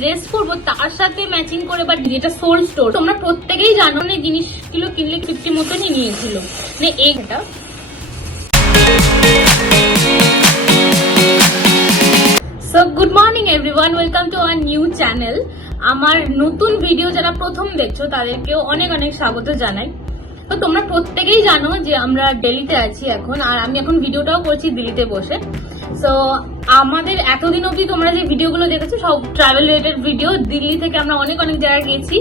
Dress পরবো তার সাথে ম্যাচিং করে, বাট যেটা সোল স্টোর তোমরা প্রত্যেকেই জানো না, জিনিসগুলো কিনলে 50 মতনই নিয়েছিল মানে এইটা। So good morning everyone, welcome to our new channel. আমার নতুন ভিডিও যারা প্রথম দেখছো তাদেরকেও অনেক অনেক স্বাগত জানাই। তো তোমরা প্রত্যেকেই জানো যে আমরা দিল্লিতে আছি এখন, আর আমি এখন ভিডিওটাও করছি দিল্লিতে বসে। সো আমাদের এতদিন অবধি তোমরা যে ভিডিওগুলো দেখেছো সব ট্রাভেল রিলেটেড ভিডিও। দিল্লি থেকে আমরা অনেক অনেক জায়গায় গেছি।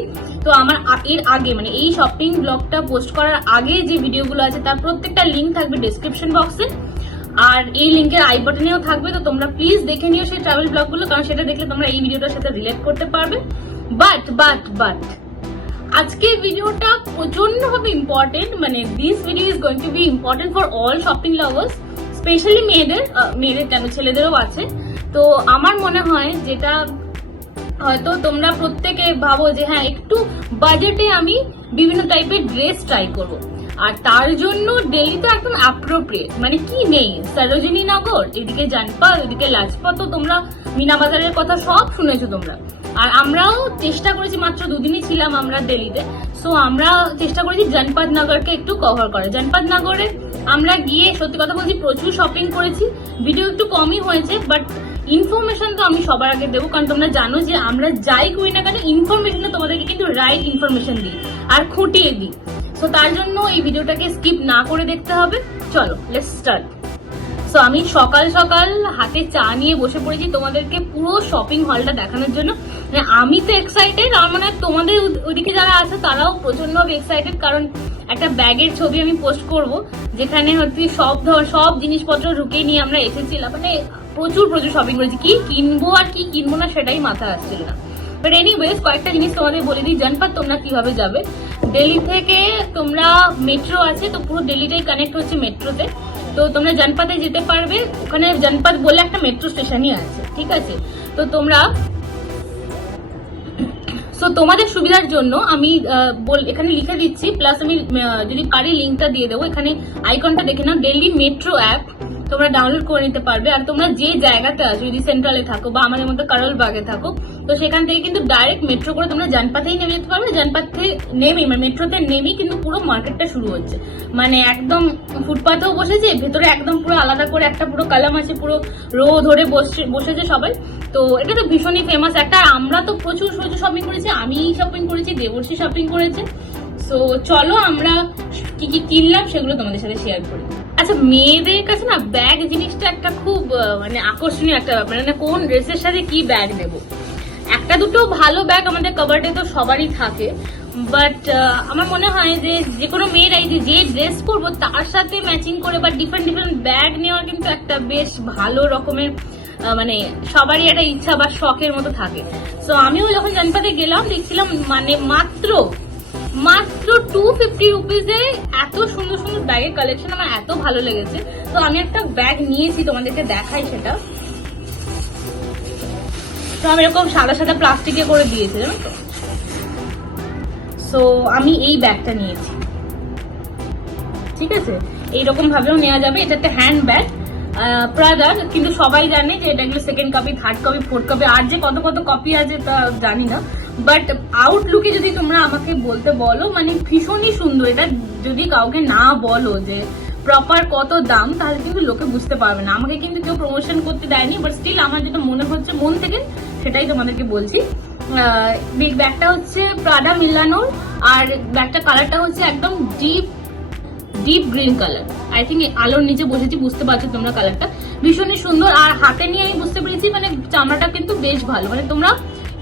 তো আমার এর আগে মানে এই শপিং ব্লগটা পোস্ট করার আগে যে ভিডিওগুলো আছে তার প্রত্যেকটা লিঙ্ক থাকবে ডেসক্রিপশন বক্সে, আর এই লিঙ্কের আই বাটনেও থাকবে। তো তোমরা প্লিজ দেখে নিও সেই ট্রাভেল ব্লগগুলো, কারণ সেটা দেখলে তোমরা এই ভিডিওটার সাথে রিলেট করতে পারবে। বাট আজকের ভিডিওটা প্রচন্ড ভাবে ইম্পর্টেন্ট, মানে this video is going to be important for all shopping lovers, specially মেয়েদের কেন ছেলেদেরও আছে। তো আমার মনে হয় যেটা হয়তো তোমরা প্রত্যেকে ভাবো যে হ্যাঁ একটু বাজেটে আমি বিভিন্ন টাইপের ড্রেস ট্রাই করবো, আর তার জন্য দিল্লিতে একদম অ্যাপ্রোপ্রিয়েট, মানে কি নেই, সরোজিনী নগর, এদিকে জানপাত, এদিকে লাজপত, তো তোমরা মিনা বাজারের কথা সব শুনেছো তোমরা। আর আমরাও চেষ্টা করেছি, মাত্র দুদিনই ছিলাম আমরা দিল্লিতে, সো আমরা চেষ্টা করেছি জনপদ নগরকে একটু কভার করে। জনপদ নগরে আমরা গিয়ে সত্যি কথা বলছি প্রচুর শপিং করেছি, ভিডিও একটু কমই হয়েছে, বাট ইনফরমেশন তো আমি সবার আগে দেবো, কারণ তোমরা জানো যে আমরা যাই করি না কেন ইনফরমেশনটা তোমাদেরকে কিন্তু রাইট ইনফরমেশন দিই আর খুঁটিয়ে দিই। সো তার জন্য এই ভিডিওটাকে স্কিপ না করে দেখতে হবে। চলো লেটস স্টার্ট। সো আমি সকাল সকাল হাতে চা নিয়ে বসে পড়েছি তোমাদেরকে পুরো শপিং হলটা দেখানোর জন্য। মানে আমি তো এক্সাইটেড, আর মানে তোমাদের ওইদিকে যারা আছে তারাও প্রচন্ড এক্সাইটেড, কারণ একটা ব্যাগের ছবি আমি পোস্ট করব যেখানে হচ্ছে সব জিনিসপত্র ঢুকিয়ে নিয়ে আমরা এসেছিলাম। মানে প্রচুর শপিং করেছি, কি কিনবো আর কি কিনবো না সেটাই মাথায় আসছিল না। বাট এনিওয়েজ কয়েকটা জিনিস তোমাদের বলে দিই। জনপদ তোমরা কিভাবে যাবে, দিল্লি থেকে তোমরা মেট্রো আছে, তো পুরো দিল্লিটাই কানেক্ট হচ্ছে মেট্রোতে। তো তোমরা জনপদে যেতে পারবে, ওখানে জনপদ বলে একটা মেট্রো স্টেশনই আছে, ঠিক আছে। তো তোমরা তোমাদের সুবিধার জন্য আমি এখানে লিখে দিচ্ছি, প্লাস আমি যদি পারি লিঙ্কটা দিয়ে দেবো। এখানে আইকনটা দেখে নাও, দিল্লি মেট্রো অ্যাপ তোমরা ডাউনলোড করে নিতে পারবে। আর তোমরা যে জায়গাতে আছো, যদি সেন্ট্রালে থাকো বা আমাদের মতো কারল বাগে থাকো, তো সেখান থেকে কিন্তু ডাইরেক্ট মেট্রো করে তোমরা জনপথেই নেমে যেতে পারবে। জনপথ থেকে নেমেই মানে মেট্রোতে নেমেই কিন্তু পুরো মার্কেটটা শুরু হচ্ছে, মানে একদম ফুটপাথেও বসেছে, ভেতরে একদম পুরো আলাদা করে একটা পুরো কালাম আছে, পুরো রো ধরে বসেছে সবাই। তো এটা তো ভীষণই ফেমাস একটা, আমরা তো প্রচুর শপিং করেছি, আমি শপিং করেছি, দেবর্ষী শপিং করেছে। সো চলো আমরা কি কি কিনলাম সেগুলো তোমাদের সাথে শেয়ার করি। আচ্ছা, মেয়েদের কাছে না ব্যাগ জিনিসটা একটা খুব মানে আকর্ষণীয় একটা ব্যাপার, মানে কোন ড্রেসের সাথে কি ব্যাগ নেব। একটা দুটো ভালো ব্যাগ আমাদের কভার্ডে তো সবারই থাকে, বাট আমার মনে হয় যে কোনো মেয়েরাই যে ড্রেস পরবো তার সাথে ম্যাচিং করে বা ডিফারেন্ট ব্যাগ নেওয়ার কিন্তু একটা বেশ ভালো রকমের মানে সবারই একটা ইচ্ছা বা শখের মতো থাকে। সো আমিও যখন জনপদে গেলাম দেখছিলাম মানে মাত্র 250 রুপিজে এত সুন্দর ব্যাগের কালেকশন, আমার এত ভালো লেগেছে। তো আমি একটা ব্যাগ নিয়েছি, তোমাদেরকে দেখাই সেটা। তো আমি এরকম সাদা প্লাস্টিকে করে দিয়েছে, জানো তো। সো আমি এই ব্যাগটা নিয়েছি, ঠিক আছে। এইরকম ভাবেও নেওয়া যাবে, এটা একটা হ্যান্ড ব্যাগ প্রাদার, কিন্তু সবাই জানে যে এটা এগুলো second copy, third copy, fourth copy, আর যে কত কপি আছে তা জানি না। বাট আউটলুকে যদি তোমরা আমাকে বলতে বলো, মানে ভীষণই সুন্দর। এটা যদি কাউকে না বলো যে প্রপার কত দাম, তাহলে কিন্তু লোকে বুঝতে পারবে না। আমাকে কিন্তু কেউ প্রমোশন করতে দেয়নি, বাট স্টিল আমার যেটা মনে হচ্ছে মন থেকে সেটাই তোমাদেরকে বলছি। ব্যাগটা হচ্ছে প্রাডা মিলানোর, আর ব্যাগটা কালারটা হচ্ছে একদম deep green colour. I think আলোর নিচে বসেছি, বুঝতে পারছো তোমরা কালারটা ভীষণই সুন্দর। আর হাতে নিয়ে আমি বুঝতে পেরেছি মানে চামড়াটা কিন্তু বেশ ভালো, মানে তোমরা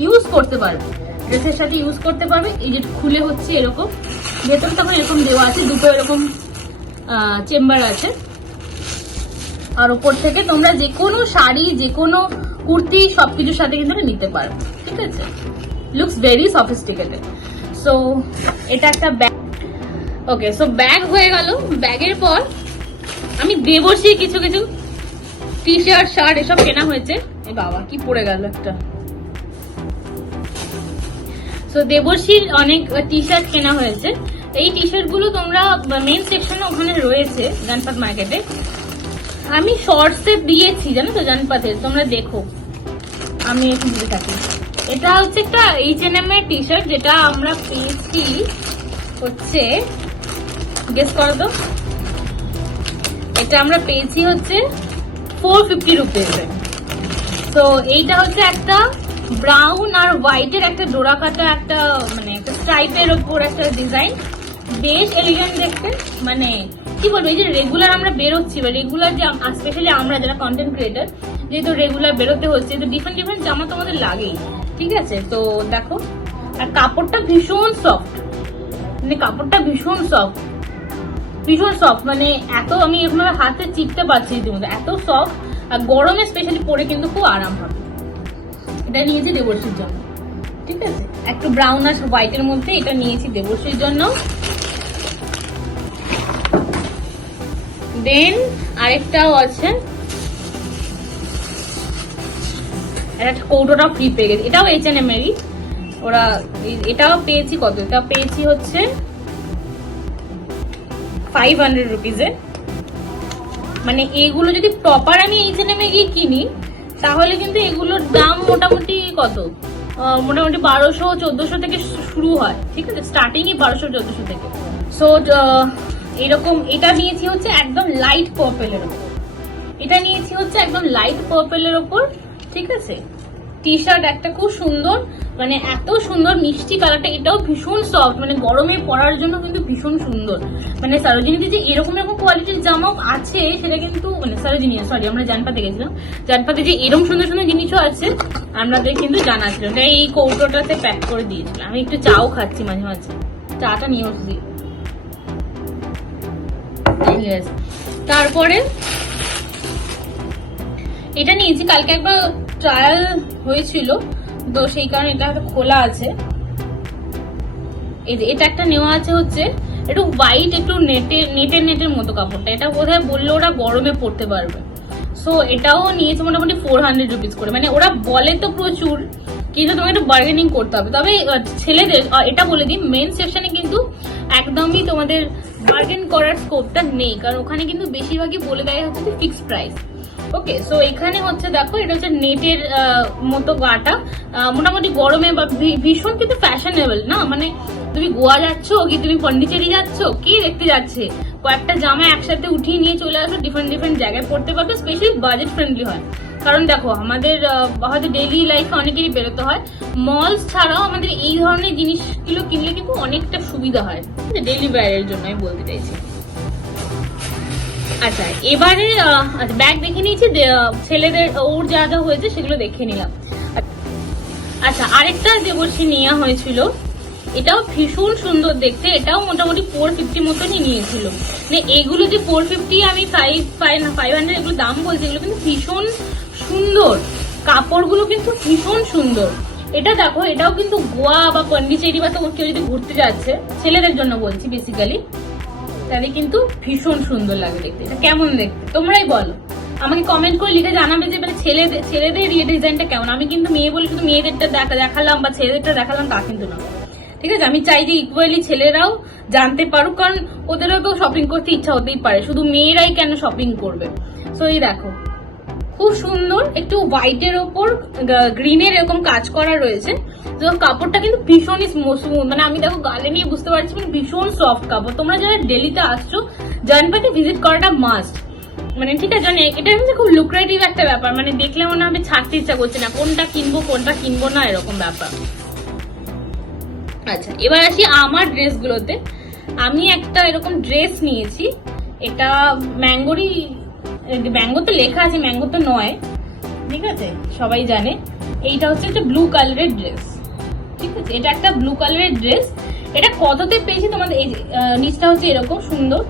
ইউজ করতে পারবে, ড্রেসের সাথে ইউজ করতে পারবে। এই যে খুলে হচ্ছে এরকম, ভেতরে তখন এরকম দেওয়া আছে, দুটো এরকম চেম্বার আছে। আর ওপর থেকে তোমরা যে কোনো শাড়ি, যে কোনো কুর্তি সবকিছুর সাথে কিন্তু নিতে পারবে, ঠিক আছে। Looks very sophisticated. সো এটা একটা ব্যাগ। ওকে, সো ব্যাগ হয়ে গেল। ব্যাগের পর আমি দেবর্ষী কিছু টি শার্ট এসব কেনা হয়েছে। এ বাবা কি পড়ে গেল একটা। সো দেবর্ষীর অনেক টি শার্ট কেনা হয়েছে। এই টি শার্ট গুলো তোমরা মেন সেকশনে ওখানে রয়েছে জনপদ মার্কেটে। আমি শর্টসে দিয়েছি জানো তো জনপথে, তোমরা দেখো, আমি এখন দিতে থাকি। এটা হচ্ছে একটা H&M এর টি শার্ট, যেটা আমরা পেয়েছি হচ্ছে, গেস করো তো, এটা আমরা পেয়েছি হচ্ছে 450 রুপিজে। তো এইটা হচ্ছে একটা ব্রাউন আর হোয়াইটের একটা ডোরা কাটা একটা মানে একটা স্ট্রাইপের ওপর একটা ডিজাইন, বেশ এলিগেন্ট দেখতে। মানে কি বলবো, এই যে রেগুলার আমরা বেরোচ্ছি বা রেগুলার যে স্পেশালি আমরা যারা কন্টেন্ট ক্রিয়েটার, যেহেতু রেগুলার বেরোতে হচ্ছে, তো ডিফারেন্ট ডিফারেন্ট জামা তো আমাদের লাগেই, ঠিক আছে। তো দেখো, আর কাপড়টা ভীষণ সফট, মানে কাপড়টা ভীষণ সফট, ভীষণ সফট, মানে এত আমি এরকম হাতে চিপতে পারছি ইতিমধ্যে, এত সফট। আর গরমে স্পেশালি পরে কিন্তু খুব আরাম হবে। এটা নিয়েছি দেবর্ষীর জন্য, ঠিক আছে, একটু ব্রাউন আর হোয়াইটের মধ্যে এটা নিয়েছি দেবর্ষীর জন্য। দেন আরেকটাও আছে, একটা কৌটোটা ফ্রি পেয়ে গেছে, এটাও H&M এরই। ওরা এটাও পেয়েছি কত, এটা পেয়েছি হচ্ছে 500 রুপিজে। মানে এগুলো যদি প্রপার আমি H&M এ গিয়ে কিনি, তাহলে কিন্তু এগুলোর দাম মোটামুটি কত, মোটামুটি 1200-1400 থেকে শুরু হয়, ঠিক আছে, স্টার্টিং 1200-1400 থেকে। সো এরকম এটা নিয়েছি হচ্ছে একদম লাইট পার্পেলের ওপর, এটা নিয়েছি হচ্ছে একদম লাইট পার্পেলের ওপর, ঠিক আছে। টি শার্ট একটা খুব সুন্দর, মানে এত সুন্দর মিষ্টি কালারটা, এটাও ভীষণ সফট, মানে গরমে পরার জন্য কিন্তু ভীষণ সুন্দর। মানে সরোজিনীতে যে এরকম এরকম কোয়ালিটির জামা আছে সেটা কিন্তু, মানে সরোজিনী সরি আমরা জানপাতে গেছিলাম, জানপাতে যে এরকম সুন্দর সুন্দর জিনিসও আছে আমাদের কিন্তু জানা ছিল না। এই কৌটোটাতে প্যাক করে দিয়েছিলাম। আমি একটু চাও খাচ্ছি মাঝে মাঝে, চাটা নিয়ে আসছি। তারপরে এটা নিয়েছি, কালকে একবার ট্রায়াল হয়েছিল, তো সেই কারণে এটা একটা খোলা আছে। এটা একটা নেওয়া আছে হচ্ছে একটু হোয়াইট, একটু নেটের মতো কাপড়টা, এটা বোধহয় বললো ওরা গরমে পরতে পারবে। সো এটাও নিয়েছে মোটামুটি 400 রুপিস করে। মানে ওরা বলে তো প্রচুর, কিন্তু তোমাকে একটু বার্গেনিং করতে হবে। তবে ছেলেদের এটা বলে দিই, মেন সেকশনে কিন্তু একদমই তোমাদের বার্গেন করার স্কোপটা নেই, কারণ ওখানে কিন্তু বেশিরভাগই বলে দেয় হচ্ছে ফিক্সড প্রাইস। ওকে, সো এখানে হচ্ছে দেখো, এটা হচ্ছে নেটের মতো গাটা, মোটামুটি গরমে বা ভীষণ কিন্তু ফ্যাশনেবল না, মানে তুমি গোয়া যাচ্ছ কি তুমি পন্ডিচেরি যাচ্ছ, কি দেখতে যাচ্ছে, কয়েকটা জামা একসাথে উঠিয়ে নিয়ে চলে আসো, ডিফারেন্ট ডিফারেন্ট জায়গায় পড়তে পারবে, স্পেশালি বাজেট ফ্রেন্ডলি হয়। কারণ দেখো, আমাদের হয়তো ডেইলি লাইফে অনেকেরই বেরোতে হয়, মলস ছাড়াও আমাদের এই ধরনের জিনিসগুলো কিনলে কিন্তু অনেকটা সুবিধা হয় ডেইলি ওয়্যারের জন্য, আমি বলতে চাইছি। আচ্ছা, এবারে ব্যাগ দেখে নিয়েছি, ছেলেদের ওর যা যা হয়েছে সেগুলো দেখে নিলাম। আচ্ছা, আরেকটা দেবর্ষী নেওয়া হয়েছিল, এটাও ভীষণ সুন্দর দেখতে, এটাও মোটামুটি 450 মতনই নিয়েছিল। মানে এগুলো যে 450 আমি 500 এগুলো দাম বলছি, এগুলো কিন্তু ভীষণ সুন্দর, কাপড়গুলো কিন্তু ভীষণ সুন্দর। এটা দেখো, এটাও কিন্তু গোয়া বা পন্ডিচেরি বা তো কেউ যদি ঘুরতে যাচ্ছে, ছেলেদের জন্য বলছি বেসিক্যালি, তাহলে কিন্তু ভীষণ সুন্দর লাগে দেখতে। এটা কেমন দেখতে তোমরাই বলো, আমাকে কমেন্ট করে লিখে জানাবে যে মানে ছেলেদের এই ডিজাইনটা কেমন। আমি কিন্তু মেয়ে বলে শুধু মেয়েদেরটা দেখালাম বা ছেলেদেরটা দেখালাম তা কিন্তু না, ঠিক আছে। আমি চাই যে ইকুয়ালি ছেলেরাও জানতে পারুক, কারণ ওদেরও তো শপিং করতে ইচ্ছা হতেই পারে, শুধু মেয়েরাই কেন শপিং করবে। সো এই দেখো, খুব সুন্দর, একটু হোয়াইটের ওপর গ্রিনের এরকম কাজ করা রয়েছে। তো কাপড়টা কিন্তু ভীষণই স্মুথ, মানে আমি দেখো গালে নিয়ে বুঝতে পারছি, মানে ভীষণ সফট কাপড়। তোমরা যারা দিল্লিতে আসছো, জানপাতে ভিজিট করাটা মাস্ট, মানে ঠিক আছে। এটা হচ্ছে খুব লুক্রেটিভ একটা ব্যাপার, মানে দেখলে মনে হবে ছাড়তে ইচ্ছা করছে না, কোনটা কিনবো না এরকম ব্যাপার। আচ্ছা, এবার আসি আমার ড্রেসগুলোতে। আমি একটা এরকম ড্রেস নিয়েছি, এটা ম্যাঙ্গোতে লেখা আছে, ম্যাঙ্গো তো নয়, ঠিক আছে, সবাই জানে। এইটা হচ্ছে একটা ব্লু কালারের ড্রেস, ঠিক আছে, এটা একটা ব্লু কালারের ড্রেস। এটা কততে পেয়েছি তোমাদের, এই নিচটা হচ্ছে এরকম সুন্দর,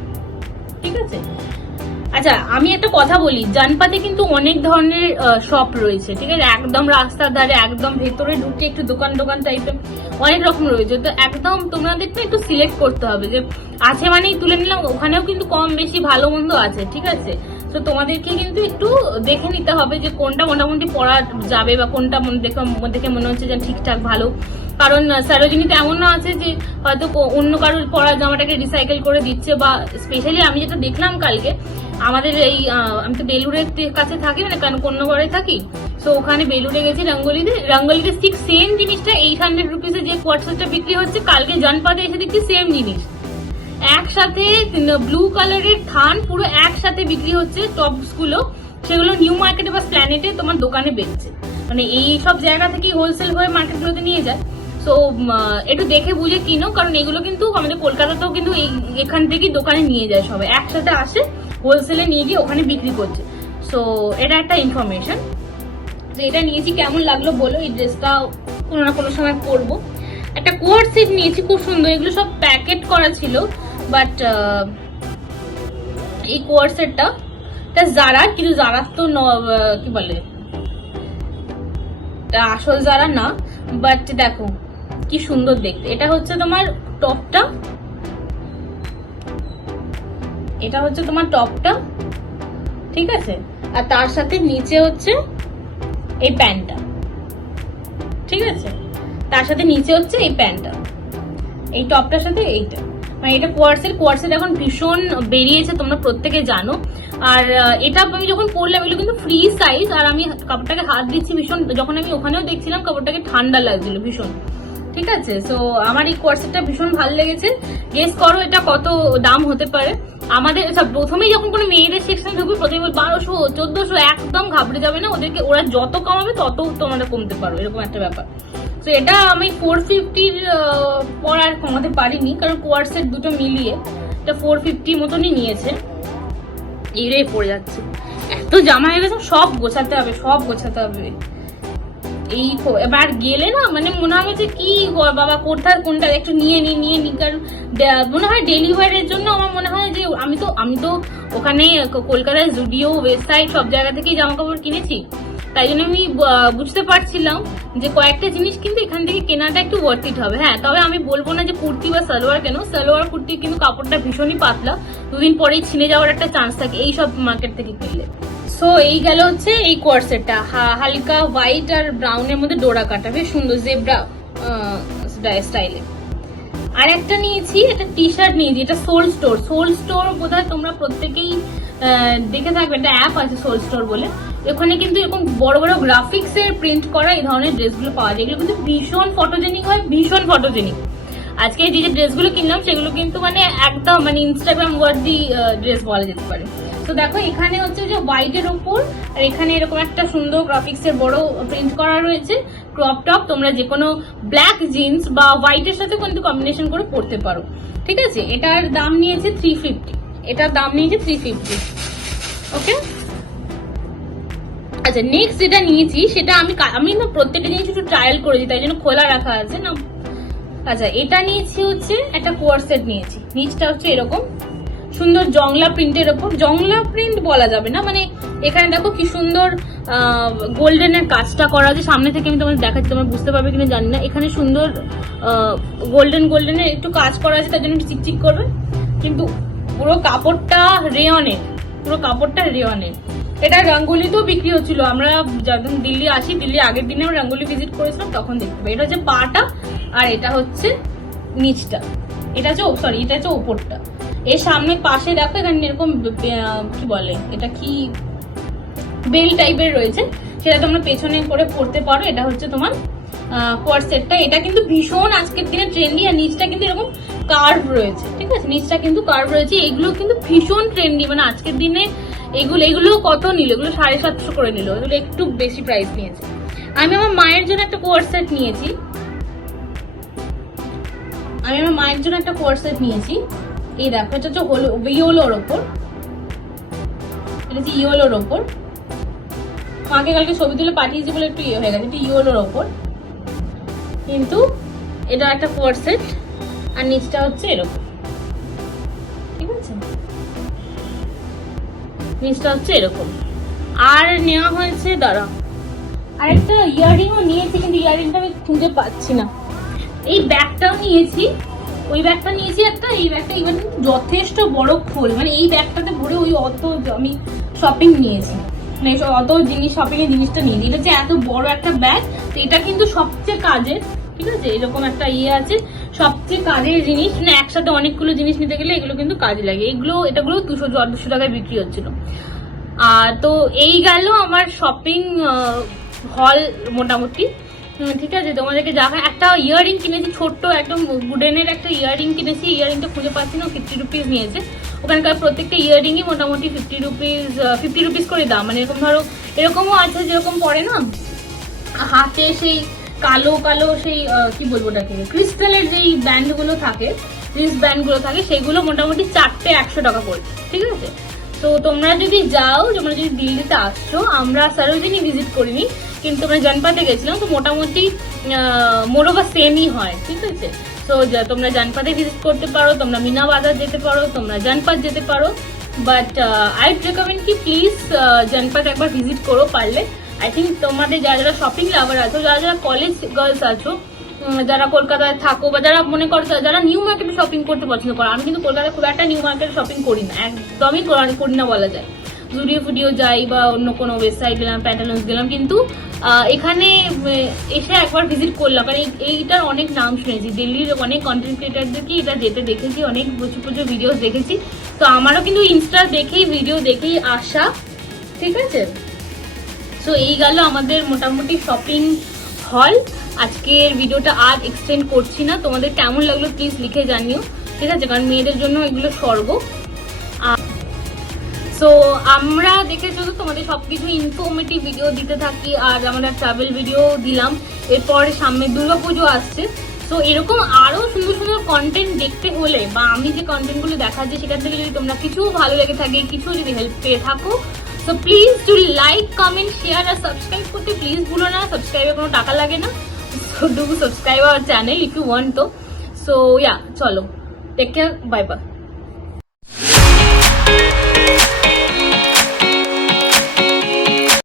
ঠিক আছে। আচ্ছা, আমি একটা কথা বলি, জানপাতে কিন্তু অনেক ধরনের শপ রয়েছে, ঠিক আছে, একদম রাস্তার ধারে, একদম ভেতরে ঢুকে একটু দোকান টাইপের অনেক রকম রয়েছে। তো একদম তোমাদের একটু সিলেক্ট করতে হবে, যে আছে মানেই তুলে নিলাম, ওখানেও কিন্তু কম বেশি ভালো মন্দ আছে, ঠিক আছে। তো তো তোমাদেরকে কিন্তু একটু দেখে নিতে হবে যে কোনটা মোটামুটি পরা যাবে বা কোনটা দেখে মনে হচ্ছে যে ঠিকঠাক ভালো। কারণ সরোজিনীতে এমন না আছে যে হয়তো অন্য কারোর পরা জামাটাকে রিসাইকেল করে দিচ্ছে, বা স্পেশালি আমি যেটা দেখলাম কালকে আমাদের এই আমি তো বেলুড়ের কাছে থাকি, মানে কন্যগড়ে থাকি, তো ওখানে বেলুড়ে গেছি রঙ্গোলিতে ঠিক সেম জিনিসটা 800 রুপিসে যে কোয়ার্টসেটটা বিক্রি হচ্ছে, কালকে জনপদে এসে দেখছি সেম জিনিস একসাথে ব্লু কালারের থান পুরো একসাথে বিক্রি হচ্ছে। টপস গুলো সেগুলো নিউ মার্কেটে বা প্ল্যানেটে তোমার দোকানে বেচছে, মানে এই সব জায়গা থেকে হোলসেল হয়ে মার্কেটগুলোতে নিয়ে যায়। তো একটু দেখে বুঝে কিনো, কারণ এগুলো কিন্তু আমাদের কলকাতাতেও কিন্তু এখান থেকেই দোকানে নিয়ে যায়, সবাই একসাথে আসে হোলসেলে নিয়ে গিয়ে ওখানে বিক্রি করছে। সো এটা একটা ইনফরমেশন। তো এটা নিয়েছি, কেমন লাগলো বলো। এই ড্রেসটা কোনো না কোনো সময় পরবো। একটা কোয়ার্ট সেট নিয়েছি, খুব সুন্দর, এগুলো সব প্যাকেট করা ছিল, বাট এই কোয়ার্ট সেটটা জারা, কিন্তু জারা তো কি বলে আসল জারা না, বাট দেখো কি সুন্দর দেখতে। এটা হচ্ছে তোমার টপটা, এটা হচ্ছে তোমার টপটা, ঠিক আছে, আর তার সাথে নিচে হচ্ছে এই প্যান্টটা, ঠিক আছে, তার সাথে নিচে হচ্ছে এই প্যান্টটা, এই টপটার সাথে এইটা, মানে এটা কোয়ার্টসেট এখন ভীষণ বেরিয়েছে, তোমরা প্রত্যেকে জানো। আর এটা আমি যখন পরলাম, এগুলো কিন্তু ফ্রি সাইজ, আর আমি কাপড়টাকে হাত দিচ্ছি ভীষণ, যখন আমি ওখানেও দেখছিলাম কাপড়টাকে ঠান্ডা লাগছিল ভীষণ, ঠিক আছে। সো আমার এই কোয়ার্টসেটটা ভীষণ ভালো লেগেছে। গেস করো এটা কত দাম হতে পারে। আমাদের প্রথমেই যখন কোনো মেয়েদের সেকশন ঢুকবে, প্রথমে 1200 1400, একদম ঘাবড়ে যাবে না, ওরা যত কমাবে তত তোমরা কমতে পারো, এরকম একটা ব্যাপার। তো এটা আমি 450 পর আর কমাতে পারিনি, কারণ কোয়ার্টসেট দুটো মিলিয়ে এটা 450 মতনই নিয়েছে। এটাই পড়ে যাচ্ছে, এত জামা হয়ে গেছে, সব গোছাতে হবে। এই এবার গেলে না মানে মনে হবে যে কি বাবা কোনটা একটু নিয়ে নি, কারণ মনে হয় ডেলিভারির জন্য আমার মনে হয় যে আমি তো ওখানে কলকাতায় জুডিও, ওয়েবসাইট সব জায়গা থেকেই জামা কাপড় কিনেছি, তাই জন্য আমি বুঝতে পারছিলাম যে কয়েকটা জিনিস কিন্তু এখান থেকে কেনাটা একটু ওয়ার্থ ইট হবে। হ্যাঁ, তবে আমি বলবো না যে কুর্তি বা সালোয়ার কেন, সালোয়ার কুর্তি কিন্তু কাপড়টা ভীষণই পাতলা, দুদিন পরেই ছিনে যাওয়ার একটা চান্স থাকে এই সব মার্কেট থেকে কিনলে। সো এই গেল হচ্ছে এই কোয়ার্টসেটটা, হালকা হোয়াইট আর ব্রাউনের মধ্যে ডোরা কাটা, বেশ সুন্দর জেব্রা স্টাইলে। আর একটা নিয়েছি, একটা টি শার্ট নিয়েছি, এটা সোল স্টোর বোধহয় তোমরা প্রত্যেকেই দেখে থাকবে, একটা অ্যাপ আছে সোল স্টোর বলে, ওখানে কিন্তু এরকম বড় বড় গ্রাফিক্স এর প্রিন্ট করা এই ধরনের ড্রেসগুলো পাওয়া যায়, এগুলো কিন্তু ভীষণ ফটোজেনিক হয়, ভীষণ ফটোজেনিক। আজকে যে ড্রেসগুলো কিনলাম সেগুলো কিন্তু মানে একদম মানে ইনস্টাগ্রাম ওয়ার্দি ড্রেস বলা যেতে পারে। তো দেখো এখানে হচ্ছে যে হোয়াইটের ওপর, আর এখানে এরকম একটা সুন্দর গ্রাফিক্স এর বড় প্রিন্ট করা রয়েছে, ক্রপ টপ, তোমরা যে কোনো ব্ল্যাক জিন্স বা হোয়াইটের সাথে কিন্তু কম্বিনেশন করে পরতে পারো, ঠিক আছে। এটার দাম নিয়েছে 350, ওকে। আচ্ছা, নেক্সট যেটা নিয়েছি সেটা আমি না প্রত্যেকটা জিনিস একটু ট্রায়াল করেছি, তাই জন্য খোলা রাখা আছে না। আচ্ছা, এটা নিয়েছি হচ্ছে একটা কোয়ার্টসেট নিয়েছি, নিচটা হচ্ছে এরকম সুন্দর জংলা প্রিন্টের ওপর, জংলা প্রিন্ট বলা যাবে না, মানে এখানে দেখো কি সুন্দর গোল্ডেনের কাজটা করা আছে, সামনে থেকে আমি তোমাদের দেখাচ্ছি, তোমরা বুঝতে পারবে কিনা জানি না। এখানে সুন্দর গোল্ডেনের একটু কাজ করা আছে, তার জন্য একটু চিকচিক করবে, কিন্তু পুরো কাপড়টা রেয়নের। এটা রঙ্গোলিতেও বিক্রি হচ্ছিল, আমরা যখন দিল্লি আসি, দিল্লি আগের দিনে আমরা রঙ্গোলি ভিজিট করেছিলাম, তখন দেখতে পাই। এটা হচ্ছে পাটা, আর এটা হচ্ছে নিচটা, এটা হচ্ছে ওপরটা। এর সামনে পাশে দেখো এখানে এরকম কি বলে, এটা কি বেল টাইপের রয়েছে, সেটা তোমরা পেছনে করে পরতে পারো। এটা হচ্ছে তোমার কোয়ার্টসেটটা, এটা কিন্তু ভীষণ আজকের দিনে ট্রেন্ডি, আর নিচটা কিন্তু এরকম কার্ভ রয়েছে, ঠিক আছে, নিচটা কিন্তু কার্ভ রয়েছে। এগুলো কিন্তু ভীষণ ট্রেন্ডি, মানে আজকের দিনে এগুলো কত নিল, এগুলো 750 করে নিল, এগুলো একটু বেশি প্রাইস নিয়েছে। আমি আমার মায়ের জন্য একটা কোয়ার্টসেট নিয়েছি, এই দেখো, এটা হচ্ছে ইয়েলোর ওপর, এটা হচ্ছে ইয়েলোর ওপর, মাকে কালকে ছবি তুলে পাঠিয়েছি বলে একটু ইয়ে হয়ে গেছে, এটা ইয়েলোর ওপর, কিন্তু এটা একটা কোয়ার্টসেট, আর নিচটা হচ্ছে এরকম, ঠিক আছে, নিচটা হচ্ছে এরকম। আর নেওয়া হয়েছে, দাঁড়া, আর একটা ইয়াররিংও নিয়েছি, কিন্তু ইয়াররিংটা আমি খুঁজে পাচ্ছি না। এই ব্যাগটাও নিয়েছি, ওই ব্যাগটা নিয়েছি একটা, এই ব্যাগটা এবার যথেষ্ট বড় খোল, মানে এই ব্যাগটাতে ভরে ওই অত আমি শপিং নিয়েছি, মানে অত জিনিস শপিং এর জিনিসটা নিয়েছি। এটা হচ্ছে এত বড় একটা ব্যাগ, তো এটা কিন্তু সবচেয়ে কাজের, ঠিক আছে? এরকম একটা আছে, সবচেয়ে কাজের জিনিস, মানে একসাথে অনেকগুলো জিনিস নিতে গেলে এগুলো কিন্তু কাজে লাগে। এটাগুলো 200 টাকায় বিক্রি হচ্ছিল। তো এই গেল আমার শপিং হল মোটামুটি, ঠিক আছে? তোমাদেরকে একটা ইয়াররিং কিনেছি, ছোট্ট একদম উডেনের একটা ইয়াররিং কিনেছি। ইয়াররিংটা খুঁজে পাচ্ছি না, 50 রুপিস নিয়েছে। ওখানকার প্রত্যেকটা ইয়াররিংই মোটামুটি 50 রুপিস করে দাম। মানে এরকম ধরো, এরকমও আছে যেরকম পরে না হাতে সেই কালো কালো সেই কি বলবো ওটাকে, ক্রিস্টালের যেই ব্যান্ডগুলো থাকে, রিস্ট ব্যান্ডগুলো থাকে, সেগুলো মোটামুটি 4টে 100 টাকা পড়ছে, ঠিক আছে? তো তোমরা যদি যাও, তোমরা যদি দিল্লিতে আসছো, আমরা সরোজিনী ভিজিট করিনি, কিন্তু আমরা জনপাতে গেছিলাম, তো মোটামুটি মোরোবা সেমই হয়, ঠিক আছে? তো তোমরা জনপাতে ভিজিট করতে পারো, তোমরা মিনা বাজার যেতে পারো, তোমরা জনপাত যেতে পারো, বাট আই রেকমেন্ড কি প্লিজ জনপাত একবার ভিজিট করো পারলে। আই থিঙ্ক তোমাদের যারা যারা শপিং লাভার আছো, যারা যারা কলেজ গার্লস আছো, যারা কলকাতায় থাকো, বা যারা মনে করো যারা নিউ মার্কেটে শপিং করতে পছন্দ করো, আমি কিন্তু কলকাতায় খুব একটা নিউ মার্কেটে শপিং করি না, একদমই করি না বলা যায়। জুডিও ফুডিও যাই বা অন্য কোনো ওয়েবসাইট গেলাম, প্যান্টালুন্স গেলাম, কিন্তু এখানে এসে একবার ভিজিট করলাম, কারণ এইটার অনেক নাম শুনেছি, দিল্লির অনেক কন্টেন্ট ক্রিয়েটারদেরকে এটা যেতে দেখেছি, অনেক প্রচুর প্রচুর ভিডিও দেখেছি। তো আমারও কিন্তু ইনস্টা দেখেই, ভিডিও দেখেই আসা, ঠিক আছে? সো এই গেল আমাদের মোটামুটি শপিং হল। আজকের ভিডিওটা আর এক্সটেন্ড করছি না, তোমাদের কেমন লাগলো প্লিজ লিখে জানিও, ঠিক আছে? কারণ মেয়েদের জন্য এগুলো স্বর্গ। সো আমরা দেখেছো তো তোমাদের সবকিছু ইনফরমেটিভ ভিডিও দিতে থাকি, আর আমাদের ট্রাভেল ভিডিও দিলাম। এরপর সামনে দুর্গাপুজো আসছে, সো এরকম আরো সুন্দর সুন্দর কন্টেন্ট দেখতে হলে, বা আমি যে কন্টেন্টগুলো দেখাচ্ছি সেখান থেকে যদি তোমরা কিছু ভালো লেগে থাকে, কিছু যদি হেল্প পেয়ে থাকো, so please do like, comment, share আর সাবস্ক্রাইব করতে প্লিজ ভুলো না। সাবস্ক্রাইবে কোনো টাকা লাগে না, so do subscribe our channel if you want. তো সো চলো, টেক কেয়ার, বাই বাই।